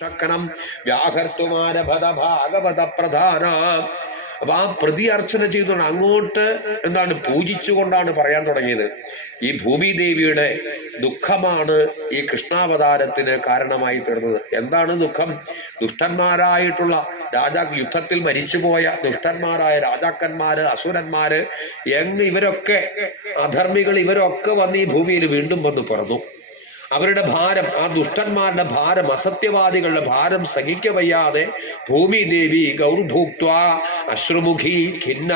ക്ഷക്കണം വ്യാഹർത്തുമാരഭത ഭാഗവത പ്രധാന. അപ്പൊ ആ പ്രതി അർച്ചന ചെയ്തുകൊണ്ട് അങ്ങോട്ട് എന്താണ് പൂജിച്ചുകൊണ്ടാണ് പറയാൻ തുടങ്ങിയത്. ഈ ഭൂമിദേവിയുടെ ദുഃഖമാണ് ഈ കൃഷ്ണാവതാരത്തിന് കാരണമായി തീർന്നത്. എന്താണ് ദുഃഖം? ദുഷ്ടന്മാരായിട്ടുള്ള യുദ്ധത്തിൽ മരിച്ചുപോയ ദുഷ്ടന്മാരായ രാജാക്കന്മാര്, അസുരന്മാര്, ഇവരൊക്കെ അധർമ്മികൾ, ഇവരൊക്കെ വന്ന് ഈ ഭൂമിയിൽ വീണ്ടും വന്ന് പിറന്നു. അവരുടെ ഭാരം, ആ ദുഷ്ടന്മാരുടെ ഭാരം, അസത്യവാദികളുടെ ഭാരം സഹിക്കവയ്യാതെ ഭൂമിദേവി ഗൗർഭൂക്ത്വ അശ്രുമുഖി ഖിന്ന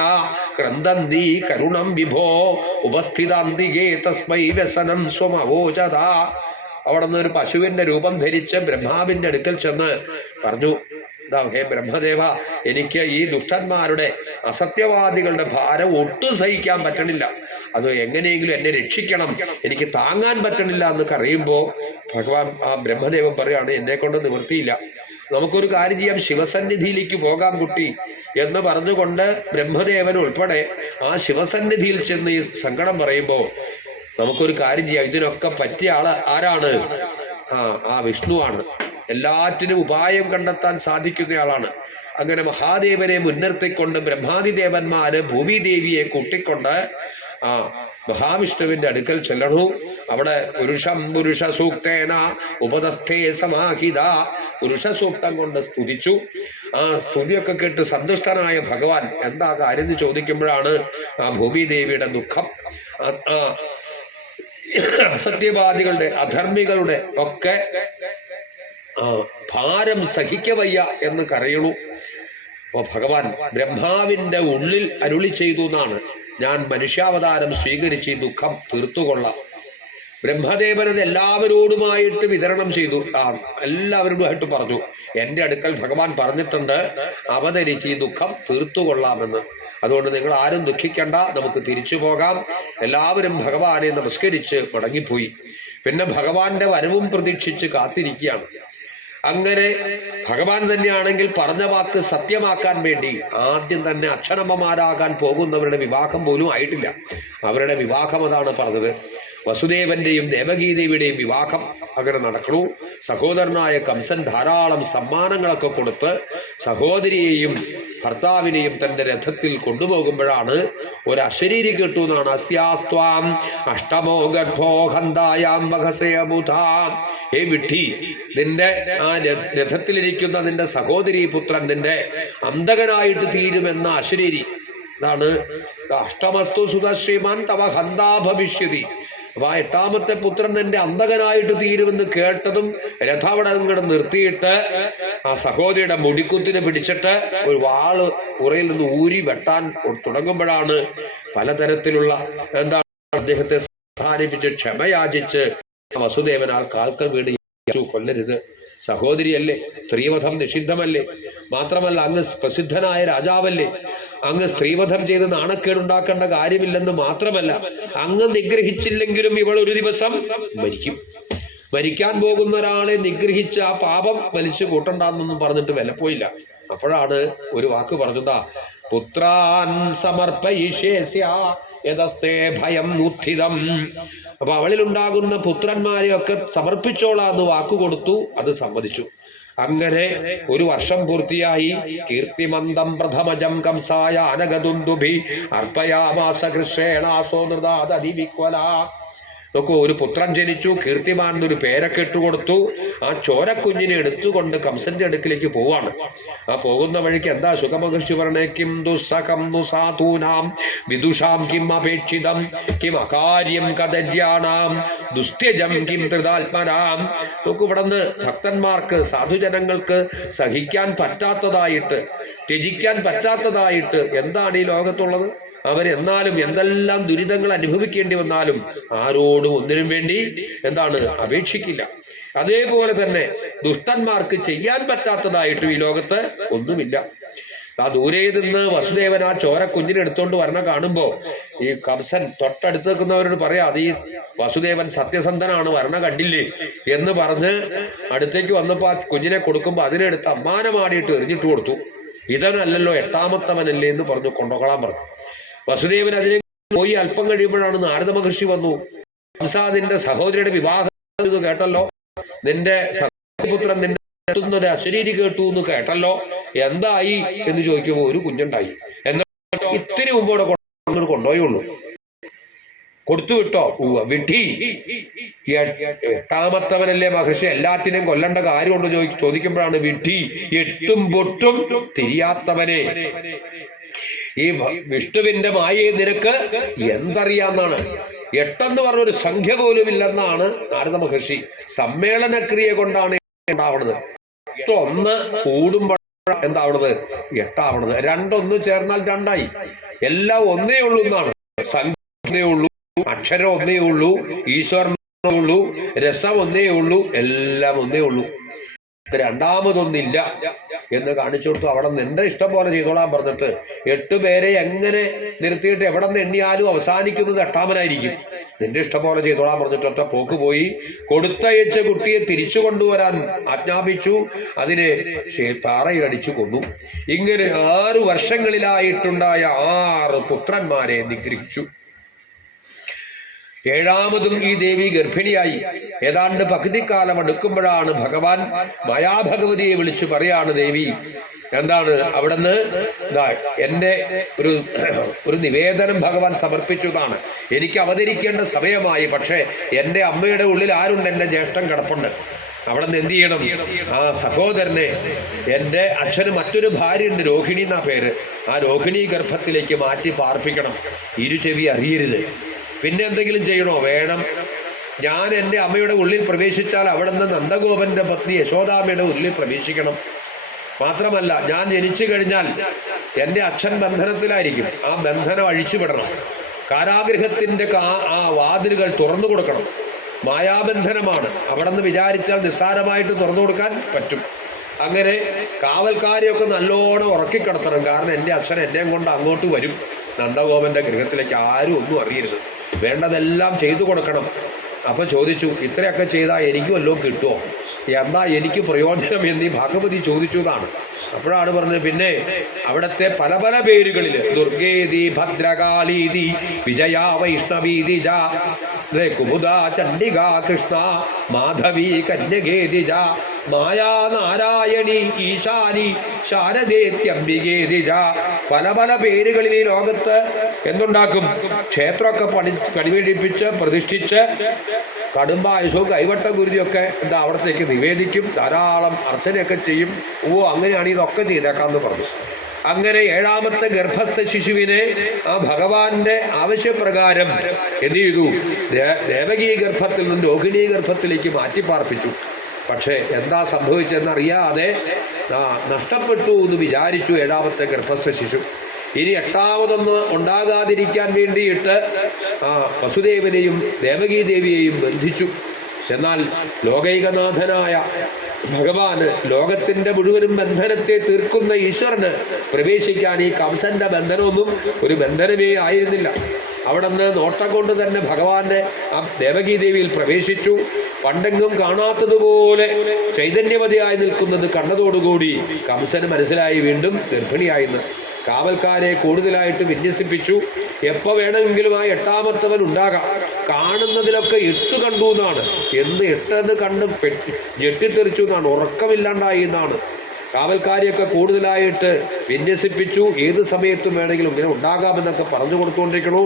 ക്രന്ദന്തി കരുണം വിഭോ ഉപസ്ഥിതാന്തികേ തസ്മൈ വ്യസനം സ്വമവോചത. അവിടെ നിന്ന് ഒരു പശുവിന്റെ രൂപം ധരിച്ച് ബ്രഹ്മാവിന്റെ അടുക്കൽ ചെന്ന് പറഞ്ഞു, ഹേ ബ്രഹ്മദേവ, എനിക്ക് ഈ ദുഷ്ടന്മാരുടെ, അസത്യവാദികളുടെ ഭാരം ഒട്ടും സഹിക്കാൻ പറ്റണില്ല. അത് എങ്ങനെയെങ്കിലും എന്നെ രക്ഷിക്കണം, എനിക്ക് താങ്ങാൻ പറ്റണില്ല എന്നൊക്കെ അറിയുമ്പോൾ ഭഗവാൻ, ആ ബ്രഹ്മദേവൻ പറയാണ്, എന്നെ കൊണ്ട് നിവൃത്തിയില്ല, നമുക്കൊരു കാര്യം ചെയ്യാം, ശിവസന്നിധിയിലേക്ക് പോകാം കുട്ടി എന്ന് പറഞ്ഞുകൊണ്ട് ബ്രഹ്മദേവൻ ഉൾപ്പെടെ ആ ശിവസന്നിധിയിൽ ചെന്ന് ഈ സങ്കടം പറയുമ്പോൾ, നമുക്കൊരു കാര്യം ചെയ്യാം, ഇതിനൊക്കെ പറ്റിയ ആള് ആരാണ്? ആ വിഷ്ണുവാണ്. എല്ലാറ്റിനും ഉപായം കണ്ടെത്താൻ സാധിക്കുന്നയാളാണ്. അങ്ങനെ മഹാദേവനെ മുൻനിർത്തിക്കൊണ്ട് ബ്രഹ്മാദിദേവന്മാര് ഭൂമിദേവിയെ കൂട്ടിക്കൊണ്ട് മഹാവിഷ്ണുവിന്റെ അടുക്കൽ ചെല്ലണു. അവിടെ പുരുഷ സൂക്തേന ഉപതസ്ഥേ സമാഹിത, പുരുഷ സൂക്തം കൊണ്ട് സ്തുതിച്ചു. ആ സ്തുതിയൊക്കെ കേട്ട് സന്തുഷ്ടനായ ഭഗവാൻ എന്താ കാര്യം എന്ന് ചോദിക്കുമ്പോഴാണ് ആ ഭൂമിദേവിയുടെ ദുഃഖം, അസത്യവാദികളുടെ, അധർമ്മികളുടെ ഒക്കെ ഭാരം സഹിക്കവയ്യ എന്ന് കരയണു. അപ്പൊ ഭഗവാൻ ബ്രഹ്മാവിന്റെ ഉള്ളിൽ അരുളി ചെയ്തു എന്നാണ്, ഞാൻ മനുഷ്യാവതാരം സ്വീകരിച്ച് ഈ ദുഃഖം തീർത്തുകൊള്ളാം. ബ്രഹ്മദേവനത് എല്ലാവരോടുമായിട്ട് വിതരണം ചെയ്തു, എല്ലാവരോടുമായിട്ട് പറഞ്ഞു, എന്റെ അടുക്കൽ ഭഗവാൻ പറഞ്ഞിട്ടുണ്ട് അവതരിച്ച് ഈ ദുഃഖം തീർത്തുകൊള്ളാമെന്ന്. അതുകൊണ്ട് നിങ്ങൾ ആരും ദുഃഖിക്കണ്ട, നമുക്ക് തിരിച്ചു പോകാം. എല്ലാവരും ഭഗവാനെ നമസ്കരിച്ച് മടങ്ങിപ്പോയി. പിന്നെ ഭഗവാന്റെ വരവും പ്രതീക്ഷിച്ച് കാത്തിരിക്കുകയാണ്. അങ്ങനെ ഭഗവാൻ തന്നെയാണെങ്കിൽ പറഞ്ഞ വാക്ക് സത്യമാക്കാൻ വേണ്ടി ആദ്യം തന്നെ അക്ഷരമ്മമാരാകാൻ പോകുന്നവരുടെ വിവാഹം പോലും ആയിട്ടില്ല. അവരുടെ വിവാഹം അതാണ് പറഞ്ഞത്. വസുദേവന്റെയും ദേവകീദേവിയുടെയും വിവാഹം അങ്ങനെ നടക്കണു. സഹോദരനായ കംസൻ ധാരാളം സമ്മാനങ്ങളൊക്കെ കൊടുത്ത് സഹോദരിയെയും ഭർത്താവിനെയും തന്റെ രഥത്തിൽ കൊണ്ടുപോകുമ്പോഴാണ് ഒരു അശരീരി കേട്ടു എന്നാണ്. അസ്യാസ്ത്വാം അഷ്ടമോ ഗർഭോ ഹന്തായാം വഹസേമുധാം. ഹേ വിഡ്ഢി, നിന്റെ ആ രഥത്തിലിരിക്കുന്ന നിന്റെ സഹോദരി പുത്രൻ നിന്റെ അന്തകനായിട്ട് തീരുമെന്ന അശരീരി. ഇതാണ് അഷ്ടമസ്തു സുതശ്രീമാൻ തവ ഹന്താ ഭവിഷ്യതി. അപ്പൊ ആ എട്ടാമത്തെ പുത്രൻ നിന്റെ അന്തകനായിട്ട് തീരുമെന്ന് കേട്ടതും രഥവിടെ അങ്ങോട്ട് നിർത്തിയിട്ട് ആ സഹോദരിയുടെ മുടിക്കുത്തിനെ പിടിച്ചിട്ട് ഒരു വാള് ഉറയിൽ നിന്ന് ഊരി വെട്ടാൻ തുടങ്ങുമ്പോഴാണ് പലതരത്തിലുള്ള എന്താണ് അദ്ദേഹത്തെ സഹായിപ്പിച്ച് ക്ഷമയാചിച്ച് വസുദേവൻ ആ കാൽക്കൽ വീട് കൊല്ലരുത്, സഹോദരിയല്ലേ, സ്ത്രീവധം നിഷിദ്ധമല്ലേ, മാത്രമല്ല അങ്ങ് പ്രസിദ്ധനായ രാജാവല്ലേ, അങ്ങ് സ്ത്രീവധം ചെയ്ത് നാണക്കേടുണ്ടാക്കേണ്ട കാര്യമില്ലെന്ന് മാത്രമല്ല, അങ്ങ് നിഗ്രഹിച്ചില്ലെങ്കിലും ഇവൾ ഒരു ദിവസം മരിക്കും. മരിക്കാൻ പോകുന്ന ഒരാളെ നിഗ്രഹിച്ച് ആ പാപം വലിച്ചു കൂട്ടണ്ടെന്നൊന്നും പറഞ്ഞിട്ട് വിലപ്പോയില്ല. അപ്പോഴാണ് ഒരു വാക്ക് പറഞ്ഞതാ, പുത്രാൻ സമർപ്പയിഷേസ്യ യദസ്തേ ഭയം ഉത്ഥിതം. അപ്പൊ അവളിലുണ്ടാകുന്ന പുത്രന്മാരെയൊക്കെ സമർപ്പിച്ചോളാന്ന് വാക്കുകൊടുത്തു. അത് സമ്മതിച്ചു. അങ്ങനെ ഒരു വർഷം പൂർത്തിയായി. കീർത്തിമന്ദം പ്രഥമജം കംസായ അനഗദുന്ദുഭി അർപ്പയാമാസ കൃഷ്ണേണാസോ നൃതാദതിവിക്വല. നോക്കൂ, ഒരു പുത്രൻ ജനിച്ചു, കീർത്തിമാൻ എന്നൊരു പേരൊക്കെ ഇട്ടുകൊടുത്തു. ആ ചോരക്കുഞ്ഞിനെ എടുത്തുകൊണ്ട് കംസന്റെ അടുക്കിലേക്ക് പോവാണ്. ആ പോകുന്ന വഴിക്ക് എന്താ ശുകമഹർഷി പറഞ്ഞേ, കിം ദുസ്സകം സാധൂനാം വിദുഷാം കിം അപേക്ഷിതം കിം അകാര്യം കദര്യാണാം ദുസ്ത്യജം കിം ത്രിതാത്മനാം. നോക്കൂ, ഇവിടുന്ന് ഭക്തന്മാർക്ക്, സാധുജനങ്ങൾക്ക് സഹിക്കാൻ പറ്റാത്തതായിട്ട്, ത്യജിക്കാൻ പറ്റാത്തതായിട്ട് എന്താണ് ഈ ലോകത്തുള്ളത്? അവരെന്നാലും എന്തെല്ലാം ദുരിതങ്ങൾ അനുഭവിക്കേണ്ടി വന്നാലും ആരോടും ഒന്നിനും വേണ്ടി എന്താണ് അപേക്ഷിക്കില്ല. അതേപോലെ തന്നെ ദുഷ്ടന്മാർക്ക് ചെയ്യാൻ പറ്റാത്തതായിട്ടും ഈ ലോകത്ത് ഒന്നുമില്ല. ആ ദൂരെ നിന്ന് വസുദേവൻ ആ ചോര കുഞ്ഞിനെ എടുത്തോണ്ട് വരണ കാണുമ്പോ ഈ കംസൻ തൊട്ടടുത്ത് നിൽക്കുന്നവരോട് പറയാ, അത് ഈ വസുദേവൻ സത്യസന്ധനാണ്, വരണ കണ്ടില്ലേ എന്ന് പറഞ്ഞ് അടുത്തേക്ക് വന്നപ്പോ ആ കുഞ്ഞിനെ കൊടുക്കുമ്പോ അതിനെടുത്ത് അമ്മാനമാടിയിട്ട് എറിഞ്ഞിട്ട് കൊടുത്തു. ഇതനല്ലല്ലോ, എട്ടാമത്തവനല്ലേ എന്ന് പറഞ്ഞു കൊണ്ടുപോകാൻ പറഞ്ഞു. വസുദേവൻ അതിനെ പോയി അല്പം കഴിയുമ്പോഴാണ് നാരദ മഹർഷി വന്നു. കംസാ നിന്റെ സഹോദരിയുടെ വിവാഹം കേട്ടല്ലോ, നിന്റെ പുത്രൻ നിന്റെ ഒരു അശരീരി കേട്ടു എന്ന് കേട്ടല്ലോ, എന്തായി എന്ന് ചോദിക്കുമ്പോൾ ഒരു കുഞ്ഞുണ്ടായി. എന്നാൽ ഇത്തിരി മുമ്പോടെ കൊണ്ടുപോയുള്ളൂ. കൊടുത്തു വിട്ടോ? വിട്ടി. എട്ടാമത്തവനല്ലേ മഹർഷി, എല്ലാറ്റിനെയും കൊല്ലേണ്ട കാര്യമുണ്ടോ ചോദിക്കുമ്പോഴാണ് വിട്ടി, എട്ടും പൊട്ടും തിരിയാത്തവനെ, ഈ വിഷ്ണുവിന്റെ മായയെ നിനക്ക് എന്തറിയാന്നാണ്. എട്ടെന്ന് പറഞ്ഞൊരു സംഖ്യ പോലും ഇല്ലെന്നാണ് നാരദ മഹർഷി. സമ്മേളനക്രിയ കൊണ്ടാണ് ഉണ്ടാവണത്. എട്ടൊന്ന് കൂടുമ്പോൾ എന്താവണത്? എട്ടാവണത്. രണ്ടൊന്ന് ചേർന്നാൽ രണ്ടായി. എല്ലാം ഒന്നേ ഉള്ളൂ എന്നാണ്. സംഖ്യ ഉള്ളൂ, അക്ഷരം ഒന്നേ ഉള്ളൂ, ഈശ്വരൻ ഉള്ളൂ, രസം ഒന്നേ ഉള്ളൂ, എല്ലാം ഒന്നേ ഉള്ളൂ. രണ്ടാമതൊന്നില്ല എന്ന് കാണിച്ചു കൊടുത്തു. അവിടെ നിന്റെ ഇഷ്ടം പോലെ ചെയ്തോളാൻ പറഞ്ഞിട്ട് 8 പേരെ എങ്ങനെ നിർത്തിയിട്ട് എവിടെ നിന്ന് എണ്ണിയാലും അവസാനിക്കുന്നത് 8ാമനായിരിക്കും. നിന്റെ ഇഷ്ടം പോലെ ചെയ്തോളാൻ പറഞ്ഞിട്ട് ഒറ്റ പോക്ക് പോയി. കൊടുത്തയച്ച കുട്ടിയെ തിരിച്ചു കൊണ്ടുവരാൻ ആജ്ഞാപിച്ചു. അതിനെ പാറയിലടിച്ചു കൊന്നു. ഇങ്ങനെ 6 വർഷങ്ങളിലായിട്ടുണ്ടായ 6 പുത്രന്മാരെ നിഗ്രഹിച്ചു. 7ാമതും ഈ ദേവി ഗർഭിണിയായി. ഏതാണ്ട് പകുതിക്കാലം അടുക്കുമ്പോഴാണ് ഭഗവാൻ മായാഭഗവതിയെ വിളിച്ചു പറയാണ്, ദേവി എന്താണ് അവിടുന്ന് എന്റെ ഒരു നിവേദനം ഭഗവാൻ സമർപ്പിച്ചതാണ്. എനിക്ക് അവതരിക്കേണ്ട സമയമായി. പക്ഷെ എൻ്റെ അമ്മയുടെ ഉള്ളിൽ ആരുണ്ട്? എൻ്റെ ജ്യേഷ്ഠൻ കിടപ്പുണ്ട്. അവിടെ നിന്ന് എന്ത് ചെയ്യണം? ആ സഹോദരനെ, എൻ്റെ അച്ഛന് മറ്റൊരു ഭാര്യയുണ്ട്, രോഹിണി എന്നാ പേര്. ആ രോഹിണി ഗർഭത്തിലേക്ക് മാറ്റി പാർപ്പിക്കണം. ഇരുചെവി അറിയരുത്. പിന്നെ എന്തെങ്കിലും ചെയ്യണോ? വേണം. ഞാൻ എൻ്റെ അമ്മയുടെ ഉള്ളിൽ പ്രവേശിച്ചാൽ അവിടെ നിന്ന് നന്ദഗോപന്റെ പത്നി യശോദാമ്മയുടെ ഉള്ളിൽ പ്രവേശിക്കണം. മാത്രമല്ല, ഞാൻ ജനിച്ചു കഴിഞ്ഞാൽ എൻ്റെ അച്ഛൻ ബന്ധനത്തിലായിരിക്കും. ആ ബന്ധനം അഴിച്ചുവിടണം. കാരാഗൃഹത്തിൻ്റെ ആ വാതിലുകൾ തുറന്നു കൊടുക്കണം. മായാബന്ധനമാണ്. അവിടെ നിന്ന് വിചാരിച്ചാൽ നിസ്സാരമായിട്ട് തുറന്നു കൊടുക്കാൻ പറ്റും. അങ്ങനെ കാവൽക്കാരെയൊക്കെ നല്ലോണം ഉറക്കിക്കിടത്തണം. കാരണം എൻ്റെ അച്ഛൻ എന്നെയും കൊണ്ട് അങ്ങോട്ട് വരും. നന്ദഗോപന്റെ ഗൃഹത്തിലേക്ക് ആരും ഒന്നും അറിയരുത്. വേണ്ടതെല്ലാം ചെയ്തു കൊടുക്കണം. അപ്പൊ ചോദിച്ചു, ഇത്രയൊക്കെ ചെയ്താൽ എനിക്ക് വല്ലതും കിട്ടുമോ? എന്താ എനിക്ക് പ്രയോജനം എന്നീ ഭഗവതി ചോദിച്ചതാണ്. അപ്പോഴാണ് പറഞ്ഞത്, പിന്നെ അവിടത്തെ പല പല പേരുകളിൽ ദുർഗേതി, ഭദ്രകാളീതി, വിജയ, വൈഷ്ണവീതിജ, കുമുദ, ചണ്ഡിക, കൃഷ്ണ, മാധവി, കന്യകേതിജ, മായാ, നാരായണി, ഈശാനി, ശാരദേത്യംബികേതിജ, പല പല പേരുകളിൽ ഈ ലോകത്ത് എന്തുണ്ടാക്കും? ക്ഷേത്രമൊക്കെ പണിപിടിപ്പിച്ച് പ്രതിഷ്ഠിച്ച് കടുംബായുസവും കൈവട്ട ഗുരുതിയൊക്കെ എന്താ അവിടത്തേക്ക് നിവേദിക്കും. ധാരാളം അർച്ചനയൊക്കെ ചെയ്യും. അങ്ങനെയാണ് ഇതൊക്കെ ചെയ്തേക്കാമെന്ന് പറഞ്ഞു. അങ്ങനെ 7ാമത്തെ ഗർഭസ്ഥ ശിശുവിനെ ആ ഭഗവാന്റെ ആവശ്യപ്രകാരം എന്ത് ചെയ്തു? ദേവകീ ഗർഭത്തിൽ നിന്ന് രോഹിണീ ഗർഭത്തിലേക്ക് മാറ്റിപ്പാർപ്പിച്ചു. പക്ഷേ എന്താ സംഭവിച്ചെന്നറിയാതെ നഷ്ടപ്പെട്ടു എന്ന് വിചാരിച്ചു 7ാമത്തെ ഗർഭസ്ഥ ശിശു. ഇനി 8ാമതൊന്ന് ഉണ്ടാകാതിരിക്കാൻ വേണ്ടിയിട്ട് വസുദേവനെയും ദേവകീദേവിയെയും ബന്ധിച്ചു. എന്നാൽ ലോകൈകനാഥനായ ഭഗവാന്, ലോകത്തിന്റെ മുഴുവനും ബന്ധനത്തെ തീർക്കുന്ന ഈശ്വരന് പ്രവേശിക്കാൻ ഈ കംസന്റെ ബന്ധനമൊന്നും ഒരു ബന്ധനമേ ആയിരുന്നില്ല. അവിടെ നിന്ന് നോട്ടം കൊണ്ട് തന്നെ ഭഗവാന്റെ ആ ദേവകീദേവിയിൽ പ്രവേശിച്ചു. പണ്ടെങ്കും കാണാത്തതുപോലെ ചൈതന്യവതിയായി നിൽക്കുന്നത് കണ്ടതോടുകൂടി കംസന് മനസ്സിലായി വീണ്ടും ഗർഭിണിയായിന്ന്. കാവൽക്കാരെ കൂടുതലായിട്ട് വിന്യസിപ്പിച്ചു. എപ്പോൾ വേണമെങ്കിലും ആ 8ാമത്തവൻ ഉണ്ടാകാം. കാണുന്നതിലൊക്കെ 8 കണ്ടു എന്നാണ്. എന്ത് 8 കണ്ട് ഞെട്ടിത്തെറിച്ചു എന്നാണ്. ഉറക്കമില്ലാണ്ടായി എന്നാണ്. കാവൽക്കാരെയൊക്കെ കൂടുതലായിട്ട് വിന്യസിപ്പിച്ചു. ഏത് സമയത്തും വേണമെങ്കിലും ഇങ്ങനെ ഉണ്ടാകാമെന്നൊക്കെ പറഞ്ഞു കൊടുത്തുകൊണ്ടിരിക്കണു.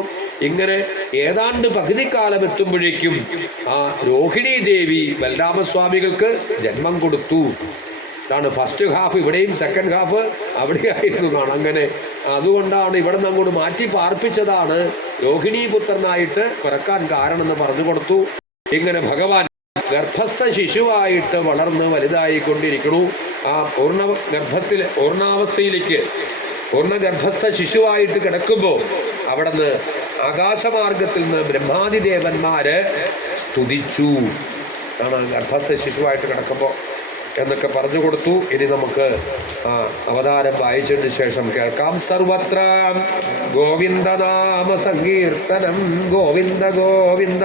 ഇങ്ങനെ ഏതാണ്ട് പകുതിക്കാലം എത്തുമ്പോഴേക്കും ആ രോഹിണി ദേവി ബലരാമസ്വാമികൾക്ക് ജന്മം കൊടുത്തു. ഇതാണ് ഫസ്റ്റ് ഹാഫ് ഇവിടെയും, സെക്കൻഡ് ഹാഫ് അവിടെയായിരുന്നു എന്നാണ്. അങ്ങനെ അതുകൊണ്ടാണ് ഇവിടെ നിന്ന് അങ്ങോട്ട് മാറ്റി പാർപ്പിച്ചതാണ് രോഹിണീപുത്രനായിട്ട് പിറക്കാൻ കാരണമെന്ന് പറഞ്ഞു കൊടുത്തു. ഇങ്ങനെ ഭഗവാൻ ഗർഭസ്ഥ ശിശുവായിട്ട് വളർന്ന് വലുതായിക്കൊണ്ടിരിക്കണു. ആ പൂർണ്ണാവസ്ഥയിലേക്ക് പൂർണ്ണഗർഭസ്ഥ ശിശുവായിട്ട് കിടക്കുമ്പോൾ അവിടെ നിന്ന് ആകാശമാർഗത്തിൽ നിന്ന് ബ്രഹ്മാദിദേവന്മാര് സ്തുതിച്ചു. ആണ് ഗർഭസ്ഥ ശിശുവായിട്ട് കിടക്കുമ്പോൾ എന്നൊക്കെ പറഞ്ഞു കൊടുത്തു. ഇനി നമുക്ക് അവതാരം വായിച്ചതിന് ശേഷം കേൾക്കാം. സർവത്ര ഗോവിന്ദനാമ സങ്കീർത്തനം, ഗോവിന്ദ ഗോവിന്ദ.